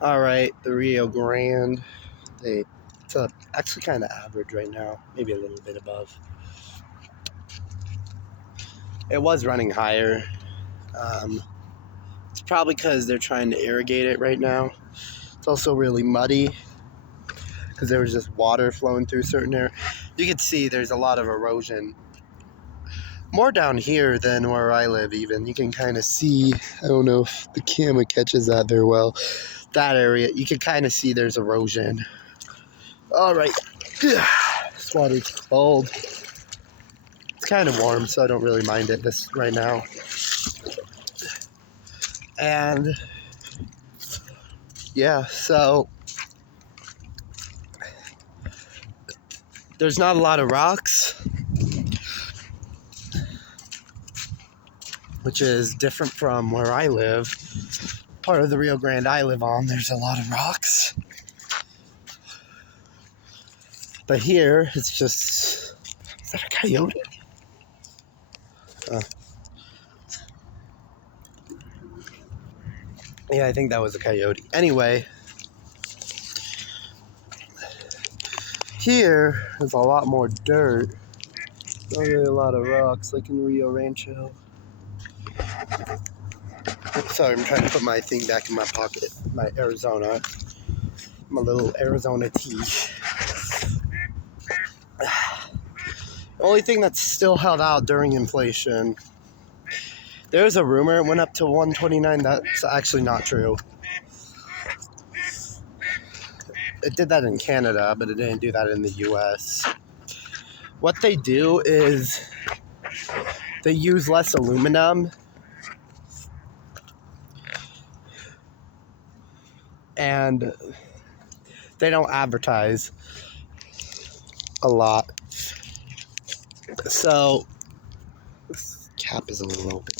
All right, the Rio Grande. It's actually kind of average right now, maybe a little bit above. It was running higher. It's probably because they're trying to irrigate it right now. It's also really muddy because there was just water flowing through certain areas. You can see there's a lot of erosion. More down here than where I live even. You can kind of see, I don't know if the camera catches that very well, that area, you can kind of see there's erosion. All right. This water's cold. It's kind of warm, so I don't really mind it this right now. And yeah, so there's not a lot of rocks, which is different from where I live. Part of the Rio Grande I live on, there's a lot of rocks. But here, it's just... Is that a coyote? Yeah, I think that was a coyote. Anyway, here is a lot more dirt. Not really a lot of rocks, like in Rio Rancho. Sorry, I'm trying to put my thing back in my pocket. My Arizona. My little Arizona tea. The only thing that's still held out during inflation, there's a rumor it went up to 129. That's actually not true. It did that in Canada, but it didn't do that in the US. What they do is they use less aluminum and they don't advertise a lot. So, this cap is a little open.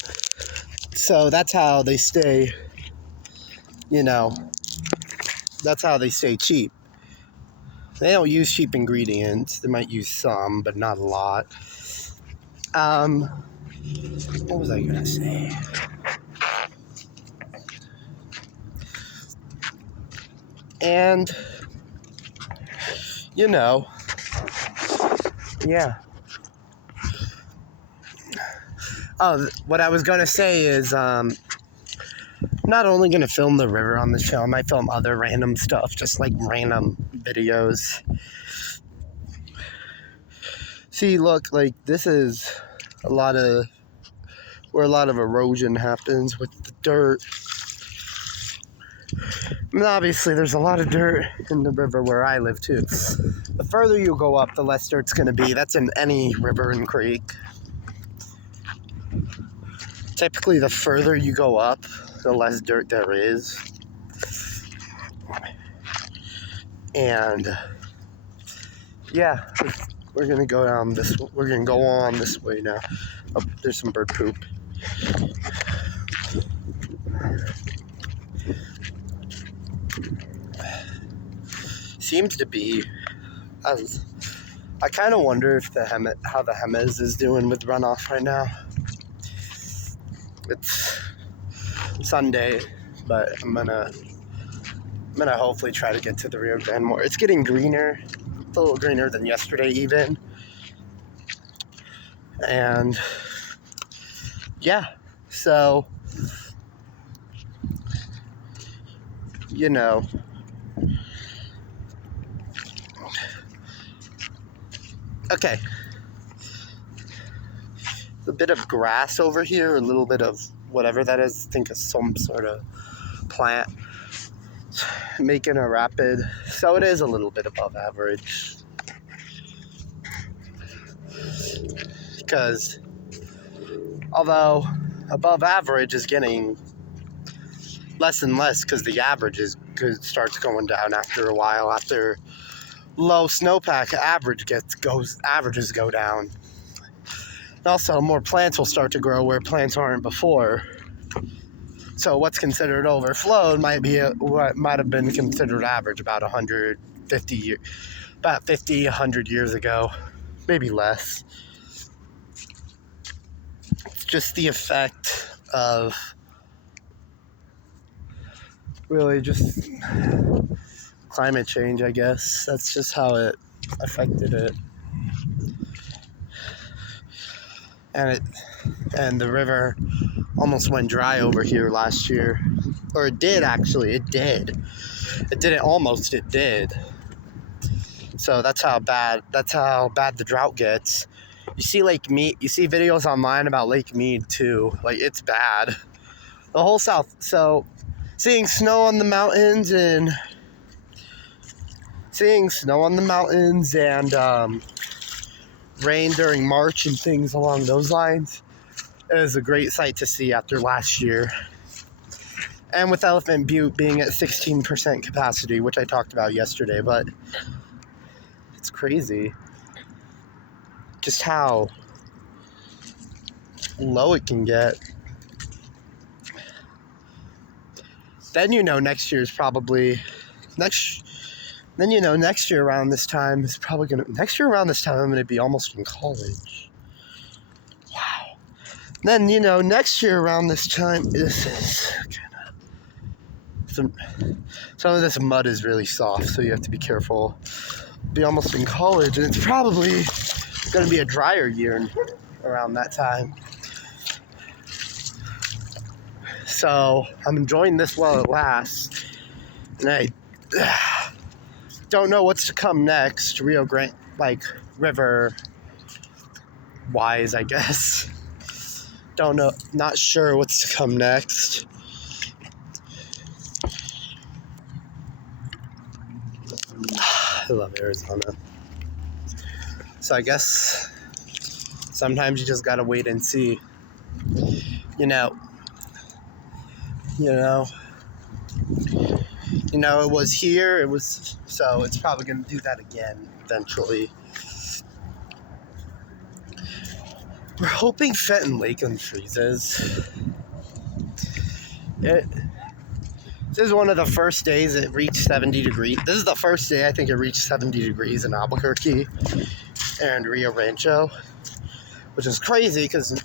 So that's how they stay, that's how they stay cheap. They don't use cheap ingredients. They might use some, but not a lot. What was I gonna say? And, yeah. Oh, what I was gonna say is, not only gonna film the river on the show, I might film other random stuff, just like random videos. See, look, like this is where a lot of erosion happens with the dirt. And obviously, there's a lot of dirt in the river where I live too. The further you go up, the less dirt's gonna be. That's in any river and creek. Typically, the further you go up, the less dirt there is. And yeah, we're gonna go down this. We're gonna go on this way now. Oh, there's some bird poop. Seems to be. I kind of wonder if how the Jemez is doing with runoff right now. It's Sunday, but I'm gonna hopefully try to get to the Rio Grande more. It's getting greener. It's a little greener than yesterday even. And yeah, so okay. A bit of grass over here, a little bit of whatever that is. I think it's some sort of plant making a rapid. So it is a little bit above average. Because although above average is getting less and less because the average starts going down after a while. After low snowpack, averages go down. And also, more plants will start to grow where plants aren't before. So what's considered overflowed might be what might have been considered average about 100 years ago, maybe less. just the effect of really just climate change, I guess. That's just how it affected it. And the river almost went dry over here last year. Or it did, actually. It did. It didn't almost, it did. So that's how bad the drought gets. You see Lake Mead, you see videos online about Lake Mead too. Like, it's bad. The whole south. So seeing snow on the mountains and rain during March and things along those lines is a great sight to see after last year. And with Elephant Butte being at 16% capacity, which I talked about yesterday, but it's crazy just how low it can get. Then next year around this time is probably I'm gonna be almost in college. Wow. Then next year around this time, some of this mud is really soft, so you have to be careful. Be almost in college, and it's probably gonna be a drier year around that time. So I'm enjoying this while it lasts, and I don't know what's to come next, Rio Grande, like river wise, I guess. Don't know, not sure what's to come next. I love Arizona. So I guess sometimes you just gotta wait and see. It was here, so it's probably gonna do that again eventually. We're hoping Fenton Lake unfreezes. This is one of the first days it reached 70 degrees. This is the first day I think it reached 70 degrees in Albuquerque and Rio Rancho, which is crazy because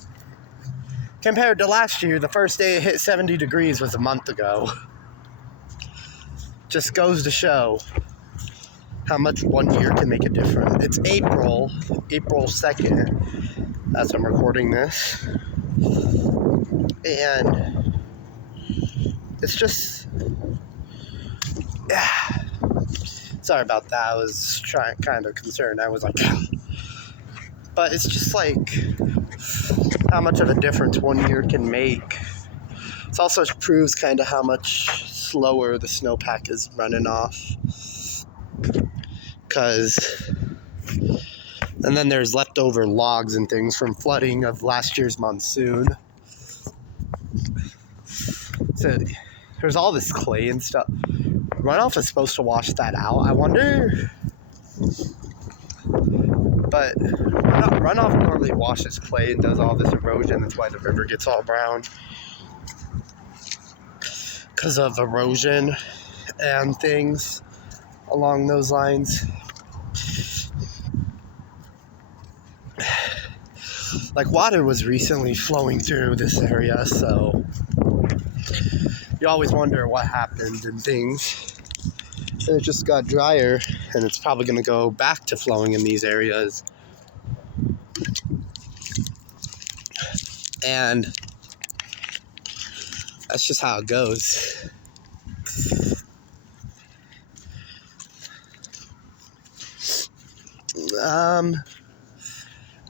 compared to last year, the first day it hit 70 degrees was a month ago. Just goes to show how much 1 year can make a difference. It's April 2nd, as I'm recording this. And it's just, sorry about that. I was kind of concerned. I was like, but it's just like how much of a difference 1 year can make. It also proves kind of how much slower the snowpack is running off. And then there's leftover logs and things from flooding of last year's monsoon. So there's all this clay and stuff. Runoff is supposed to wash that out, I wonder. But runoff normally washes clay and does all this erosion. That's why the river gets all brown. Because of erosion and things along those lines. Like, water was recently flowing through this area, so you always wonder what happened and things. And it just got drier, and it's probably going to go back to flowing in these areas. And that's just how it goes.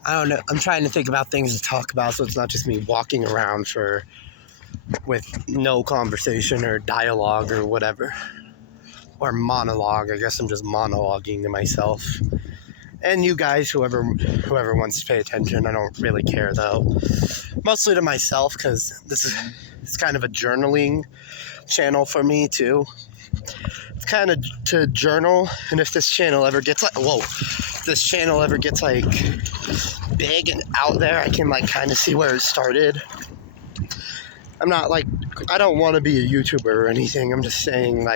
I don't know. I'm trying to think about things to talk about so it's not just me walking around with no conversation or dialogue or whatever. Or monologue. I guess I'm just monologuing to myself. And you guys, whoever wants to pay attention. I don't really care though. Mostly to myself, because it's kind of a journaling channel for me too. It's kind of to journal, and if this channel ever gets big and out there, I can kind of see where it started. I'm not I don't want to be a YouTuber or anything. I'm just saying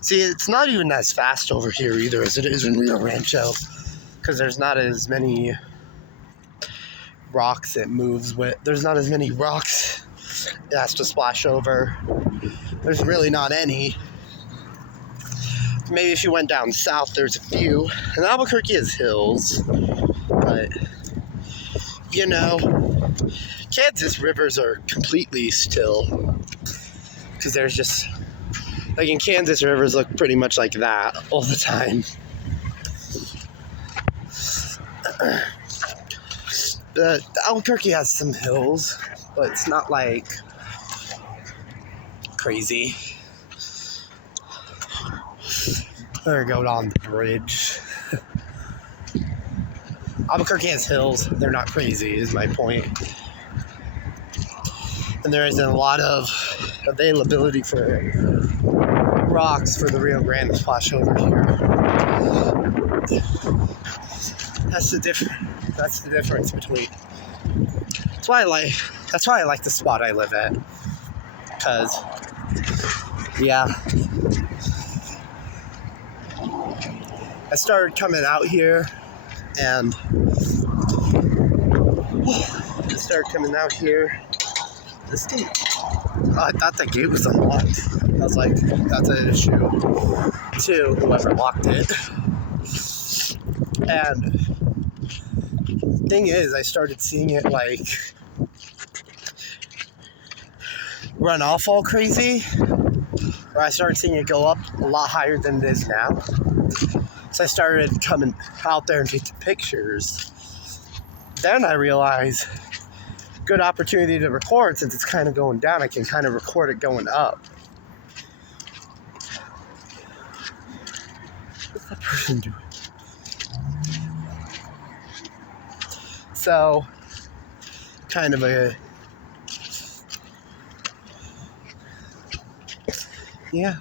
see, it's not even as fast over here either as it is in Rio Rancho, because there's not as many rocks it moves with. There's not as many rocks it has to splash over. There's really not any. Maybe if you went down south, there's a few. And Albuquerque has hills, but you know, Kansas rivers are completely still because there's just, like in Kansas, rivers look pretty much like that all the time. But Albuquerque has some hills, but it's not like crazy. Better go on the bridge. Albuquerque has hills. They're not crazy, is my point. And there isn't a lot of availability for rocks for the Rio Grande to splash over here. That's the difference between. That's why I like the spot I live at. Because, yeah. I started coming out here and this thing, I thought the gate was unlocked. I was like, that's an issue to whoever locked it. And the thing is, I started seeing it like run off all crazy, or I started seeing it go up a lot higher than it is now. So I started coming out there and taking pictures. Then I realized, good opportunity to record since it's kind of going down. I can kind of record it going up. What's that person doing? So, kind of a, yeah.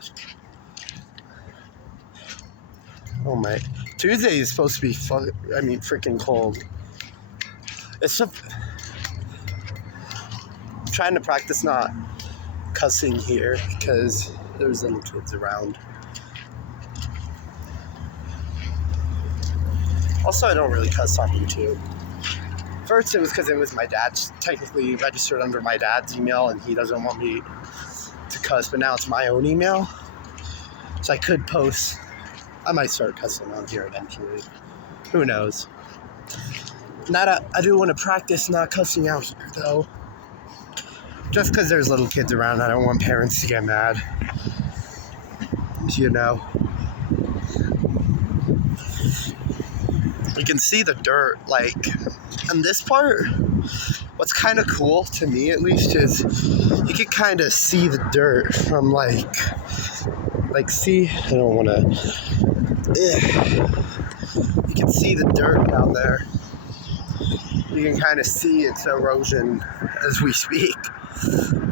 Oh my, Tuesday is supposed to be freaking cold. I'm trying to practice not cussing here because there's little kids around. Also, I don't really cuss on YouTube. First, it was because it was my dad's, technically registered under my dad's email, and he doesn't want me to cuss, but now it's my own email. So I could post. I might start cussing on here eventually. Who knows? I do want to practice not cussing out here, though. Just because there's little kids around, I don't want parents to get mad. You know. You can see the dirt, like, and this part, what's kind of cool, to me at least, is you can kind of see the dirt from, like, see, I don't want to, you can see the dirt down there. You can kind of see its erosion as we speak,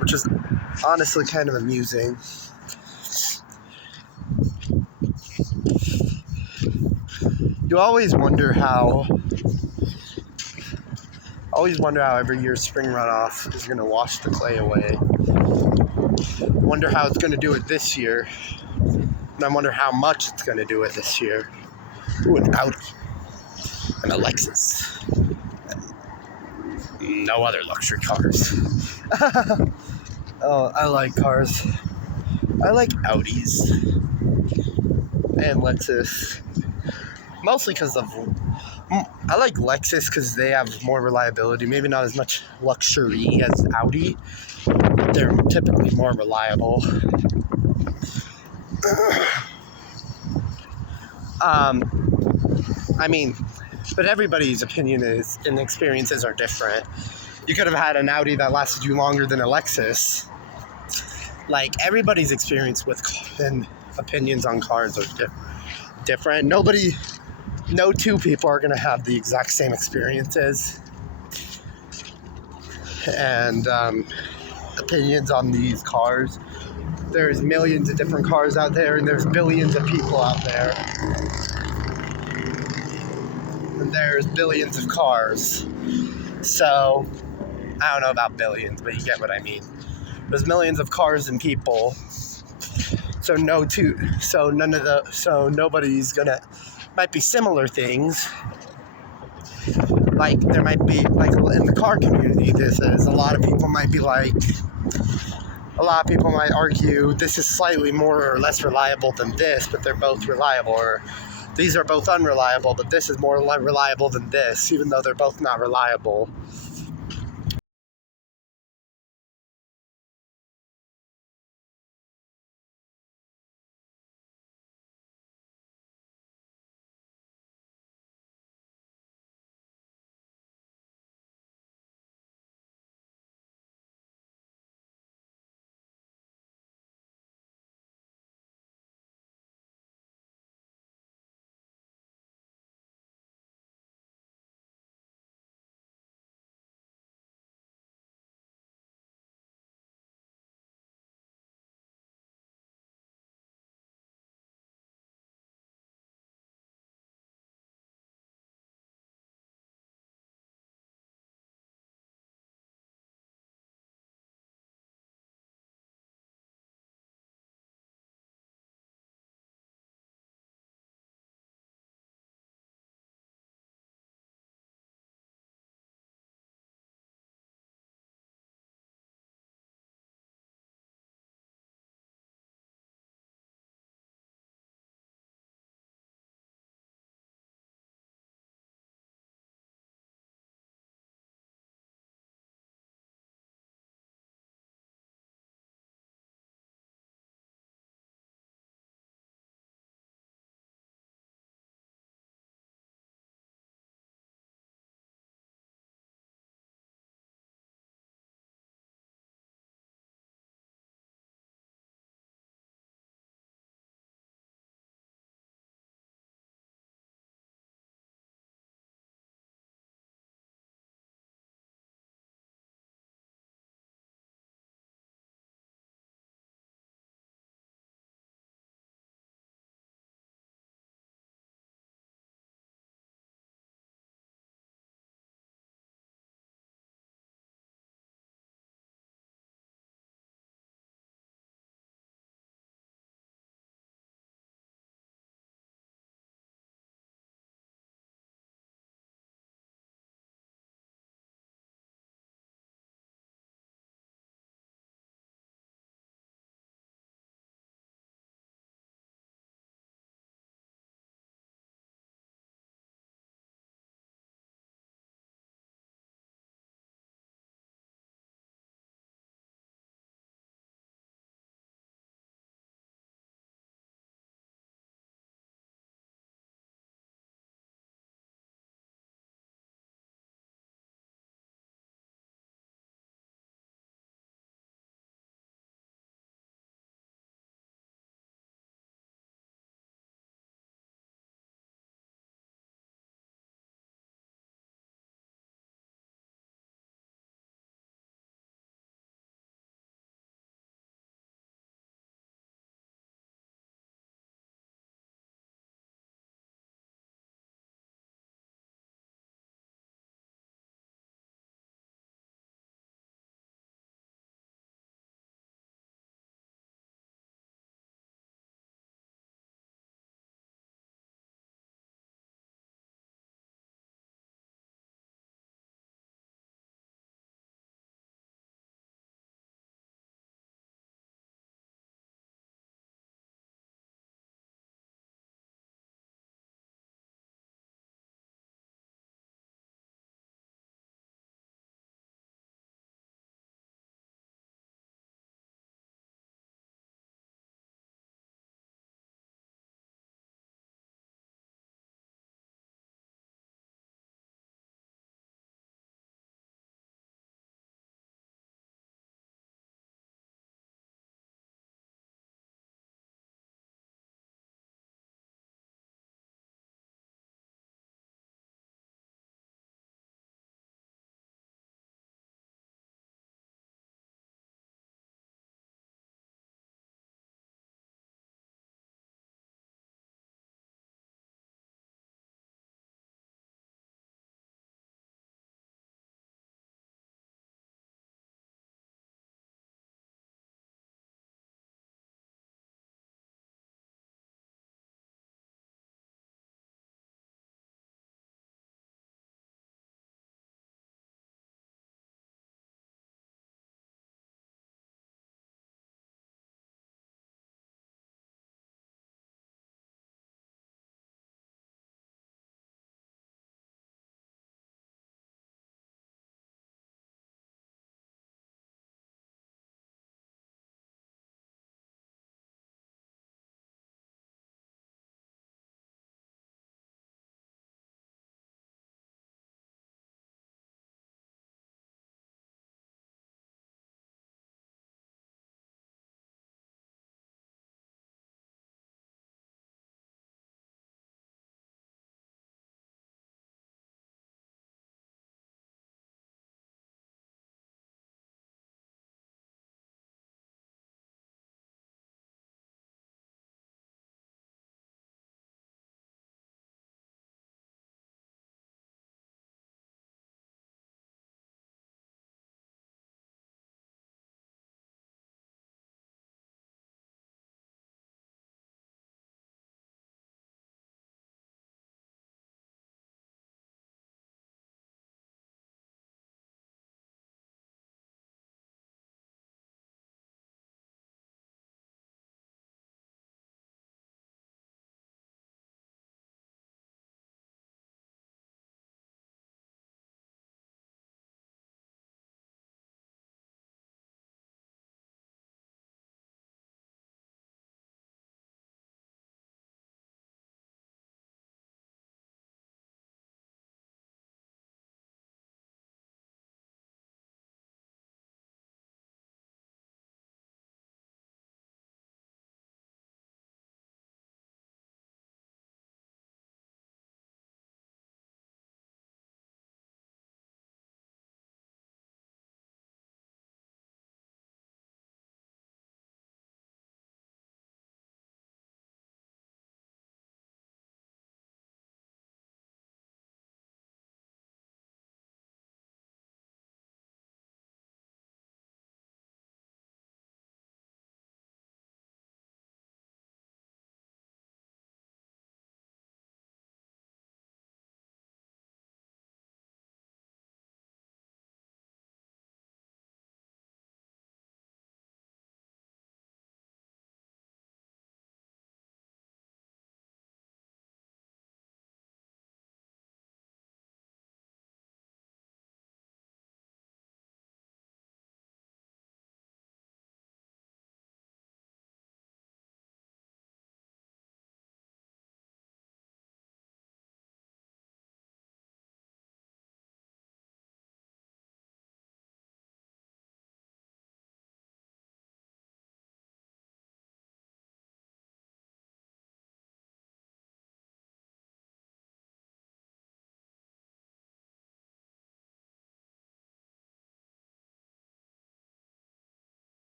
which is honestly kind of amusing. You always wonder how every year's spring runoff is going to wash the clay away. Wonder how it's going to do it this year. And I wonder how much it's going to do it this year. Ooh, an Audi. An Lexus. And no other luxury cars. Oh, I like cars. I like Audis. And Lexus. Mostly because I like Lexus because they have more reliability. Maybe not as much luxury as Audi, but they're typically more reliable. But everybody's opinion and experiences are different. You could have had an Audi that lasted you longer than a Lexus. Like, everybody's experience with and opinions on cars are different. No two people are going to have the exact same experiences and opinions on these cars. There's millions of different cars out there, and there's billions of people out there. And there's billions of cars. So, I don't know about billions, but you get what I mean. There's millions of cars and people. So nobody's gonna, might be similar things, like, there might be, like, in the car community, this is, a lot of people might argue this is slightly more or less reliable than this, but they're both reliable, or these are both unreliable, but this is more reliable than this, even though they're both not reliable.